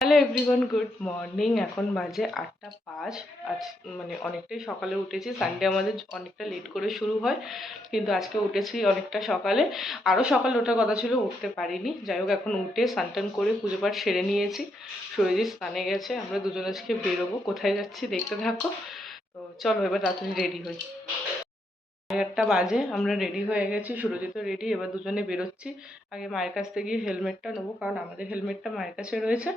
Hello everyone, good morning. এখন বাজে 8টা 5। আজ মানে অনেকটাই সকালে উঠেছি। সানডে আমাদের অনেকটা লেট করে শুরু হয়, কিন্তু আজকে উঠেছি অনেকটা সকালে। আরও সকালে ওঠার কথা ছিল, উঠতে পারিনি। যাই হোক, এখন উঠে স্নান টান করে পুজো পাঠ সেরে নিয়েছি। সুরজিৎ স্নানে গেছে, আমরা দুজন আজকে বেরোবো। কোথায় যাচ্ছি দেখতে থাকো। তো চলো এবার তাড়াতাড়ি রেডি হই। 8টা বাজে, আমরা রেডি হয়ে গেছি, সুরজিৎও রেডি। এবার দুজনে বেরোচ্ছি। আগে মায়ের কাছ থেকে গিয়ে হেলমেটটা নেবো, কারণ আমাদের হেলমেটটা মায়ের কাছে রয়েছে।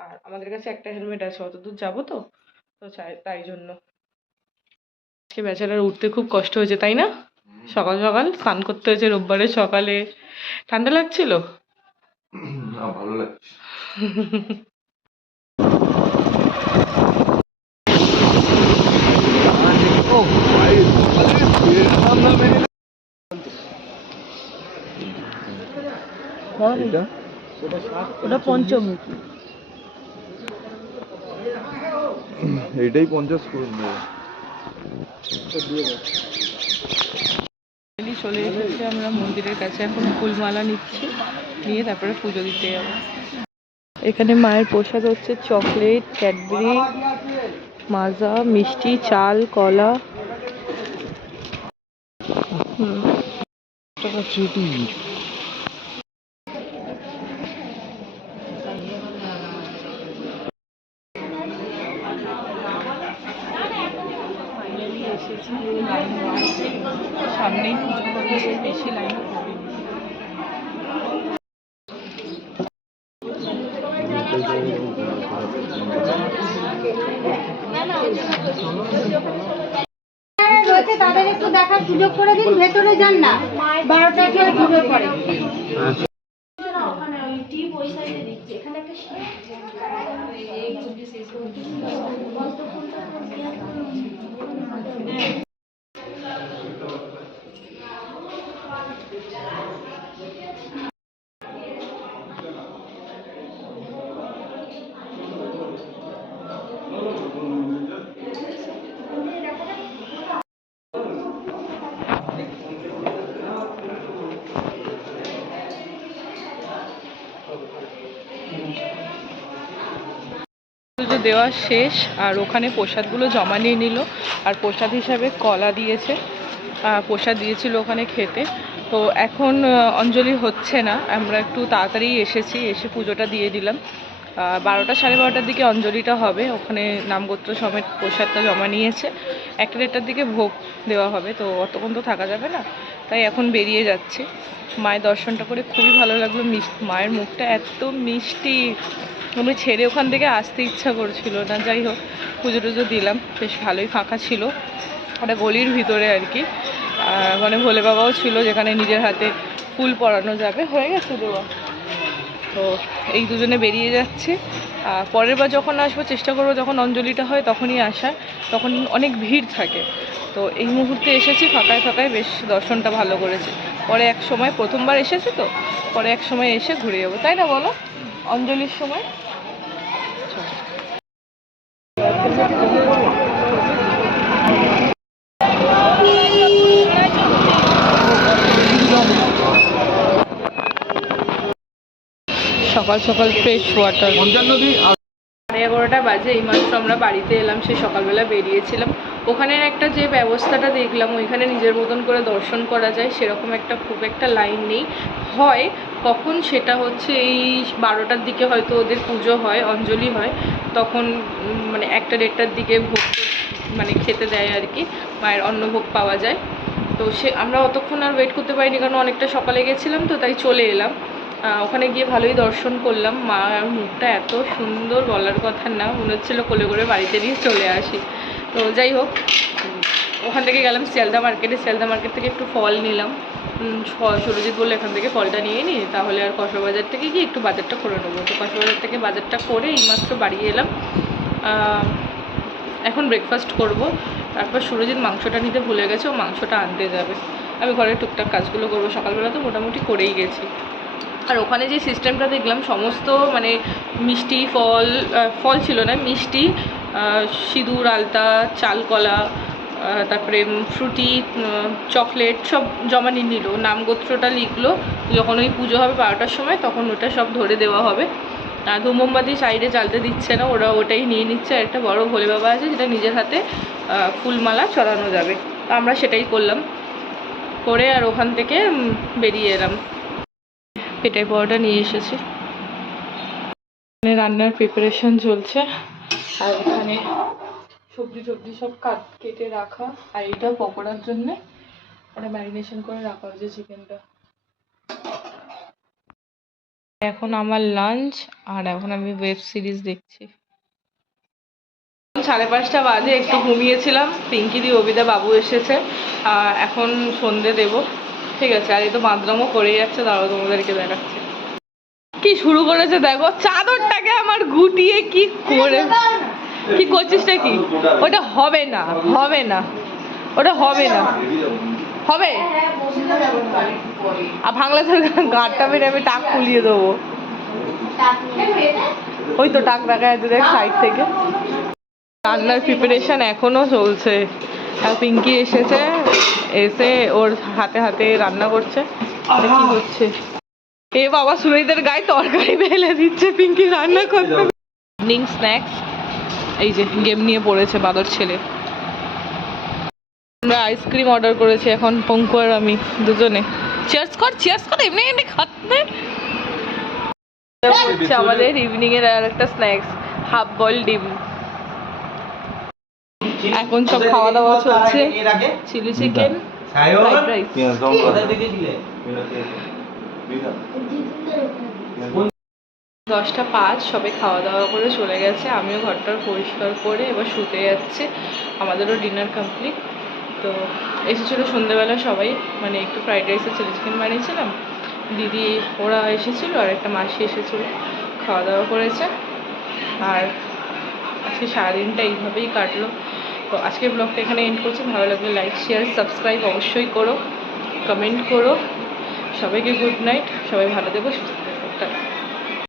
আর আমাদের কাছে একটা হেলমেট আছে, অত দূর যাবো তো তো তাই জন্য। আজকে বেচারার উঠতে খুব কষ্ট হয়েছে, তাই না? সকাল সকাল স্নান করতে হয়েছে রোববারের সকালে। ঠান্ডা লাগছিল? না, ভালো লাগছে। ওটা পঞ্চমুখী। এটাই 50 করুন। চলে এসেছি আমরা মন্দিরের কাছে। এখন ফুলমালা নিচ্ছি, নিয়ে তারপরে পুজো দিতে যাবো। এখানে মায়ের প্রসাদ হচ্ছে চকলেট, ক্যাডবেরি, মাজা, মিষ্টি, চাল, কলা। ফাইনালি এসেছি, লাইন রয়েছে, সামনেই পুজো হচ্ছে, বেশি লাইন করিনি। রয়েছে তাদের একটু দেখার সুযোগ করে দিন, ভেতরে যান না, 12টার পরে ঘুরে পড়ে। পুজো দেওয়া শেষ, আর ওখানে প্রসাদগুলো জমা নিয়ে নিল। আর প্রসাদ হিসাবে কলা দিয়েছে, প্রসাদ দিয়েছিল ওখানে খেতে। তো এখন অঞ্জলি হচ্ছে না, আমরা একটু তাড়াতাড়ি এসেছি, এসে পুজোটা দিয়ে দিলাম। 12টা 12:30টার দিকে অঞ্জলিটা হবে, ওখানে নামগোত্র সমেত প্রসাদটা জমা নিয়েছে। 1টা 1টার দিকে ভোগ দেওয়া হবে, তো অতক্ষণ তো থাকা যাবে না, তাই এখন বেরিয়ে যাচ্ছি। মায়ের দর্শনটা করে খুবই ভালো লাগলো। মায়ের মুখটা এত মিষ্টি, আমি ছেড়ে ওখান থেকে আসতে ইচ্ছা করছিল না। যাই হোক, পুজো টুজো দিলাম, বেশ ভালোই ফাঁকা ছিল। ওটা গলির ভিতরে আর কি। মানে ভোলে বাবাও ছিল, যেখানে নিজের হাতে ফুল পরানো যাবে। হয়ে গেছে দেওয়া। তো এই দুজনে বেরিয়ে যাচ্ছে। পরের বার যখন আসবো চেষ্টা করবো যখন অঞ্জলিটা হয় তখনই আসার, তখন অনেক ভিড় থাকে। তো এই মুহূর্তে এসেছি ফাঁকায় ফাঁকায়, বেশ দর্শনটা ভালো করেছে। পরে এক সময়, প্রথমবার এসেছি তো, পরে এক সময় এসে ঘুরে যাবো, তাই না বলো? অঞ্জলির সময় সকাল সকাল ফ্রেশ ওয়াটার। 11:30 বাজে, এইমাত্র আমরা বাড়িতে এলাম। সেই সকালবেলা বেরিয়েছিলাম। ওখানের একটা যে ব্যবস্থাটা দেখলাম, ওইখানে নিজের মতন করে দর্শন করা যায়, সেরকম একটা খুব একটা লাইন নেই। হয় কখন, সেটা হচ্ছে এই 12টার দিকে হয়তো ওদের পুজো হয়, অঞ্জলি হয়, তখন মানে 1টা 1:30টার দিকে ভোগ মানে খেতে দেয় আর কি, মায়ের অন্নভোগ পাওয়া যায়। তো আমরা অতক্ষণ আর ওয়েট করতে পারিনি, কারণ অনেকটা সকালে গেছিলাম তো, তাই চলে এলাম। ওখানে গিয়ে ভালোই দর্শন করলাম। মার মুখটা এত সুন্দর, বলার কথা না, মনে হচ্ছিলো কোলে করে বাড়িতে নিয়ে চলে আসি। তো যাই হোক, ওখান থেকে গেলাম শিয়ালদা মার্কেটে। শিয়ালদা মার্কেট থেকে একটু ফল নিলাম। সুরজিৎ বললো এখান থেকে ফলটা নিয়ে নিই, তাহলে আর কসবাজার থেকে গিয়ে একটু বাজারটা করে নেবো। তো কসবাজার থেকে বাজারটা করে এইমাত্র বাড়ি এলাম। এখন ব্রেকফাস্ট করব, তারপর সুরজিৎ মাংসটা নিতে ভুলে গেছে, ও মাংসটা আনতে যাবে। আমি ঘরের টুকটাক কাজগুলো করবো, সকালবেলা তো মোটামুটি করেই গেছি। আর ওখানে যে সিস্টেমটা দেখলাম, সমস্ত মানে মিষ্টি ফল ছিল না, মিষ্টি, সিঁদুর, আলতা, চাল, কলা, তারপরে ফ্রুটি, চকলেট সব জমা নিয়ে নিল। নামগোত্রটা লিখলো, যখন ওই পুজো হবে 12টার সময় তখন ওটা সব ধরে দেওয়া হবে। ধূপ মোমবাতি সাইডে জ্বালতে দিচ্ছে না, ওরা ওটাই নিয়ে নিচ্ছে। আর একটা বড় ভোলে বাবা আছে যেটা নিজের হাতে ফুলমালা চড়ানো যাবে, তো আমরা সেটাই করলাম, করে আর ওখান থেকে বেরিয়ে এলাম। পেটাই পরোটা নিয়ে এসেছি, রান্নার প্রিপারেশন চলছে। আর এখানে সবজি সব কেটে রাখা, আর এটা পকোড়ার জন্যে এটা ম্যারিনেশন করে রাখা হয়েছে চিকেনটা। এখন আমার লাঞ্চ, আর এখন আমি ওয়েব সিরিজ দেখছি। 5:30 বাজে, একটু ঘুমিয়েছিলাম। পিঙ্কিদি অবিদা বাবু এসেছে, এখন সন্ধে দেব, ঠিক আছে। আর এই তো বাথরুমও করে যাচ্ছে, তারাও তোমাদেরকে দেখাচ্ছে। কি শুরু করেছে দেখো, চাদরটাকে আমার গুটিয়ে কি করে, কি করছিস নাকি? ওটা হবে না, হবে না, ওটা হবে না, হবে আর ভাঙলে তোর গাঁটটা মেরে আমি টাক ফুলিয়ে দেবো। ওই তো টাক দেখা যাচ্ছে দেখ সাইড থেকে। রান্নার প্রিপারেশন এখনো চলছে। আর পিঙ্কি এসেছে, এসে ওর হাতে হাতে রান্না করছে। কি হচ্ছে এ বাবা, সুনীদের গায়ে তরকারি ফেলে দিচ্ছে পিঙ্কি রান্না করতে। ইভিনিং স্ন্যাক্স, এই যে গেম নিয়ে পড়েছে বাদর ছেলে। আমরা আইসক্রিম অর্ডার করেছি এখন, পঙ্কু আর আমি দুজনে। চিয়ার্স কর, চিয়ার্স কর, এমনি এমনি খাতে। আমাদের ইভিনিং এর আর একটা স্ন্যাক্স, হাফ বয়েল ডিম। এখন সব খাওয়া দাওয়া চলছে, চিলি চিকেন, ফ্রাইড রাইস। 10:05 সবে খাওয়া দাওয়া করে চলে গেছে। আমিও ঘরটা পরিষ্কার করে এবার শুতে যাচ্ছি। আমাদেরও ডিনার কমপ্লিট। তো এসেছিলো সন্ধ্যেবেলা সবাই, মানে একটু ফ্রাইড রাইস আর চিলি চিকেন বানিয়েছিলাম। দিদি ওরা এসেছিলো, আর একটা মাসি এসেছিলো, খাওয়া দাওয়া করেছে। আর আজকে সারাদিনটা এইভাবেই কাটলো। তো আজকের ব্লগটা এখানে এন্ড করছি। ভালো লাগলে লাইক, শেয়ার, সাবস্ক্রাইব অবশ্যই করো, কমেন্ট করো। সবাইকে গুড নাইট, সবাই ভালো থেকো, সুস্থ থেকো।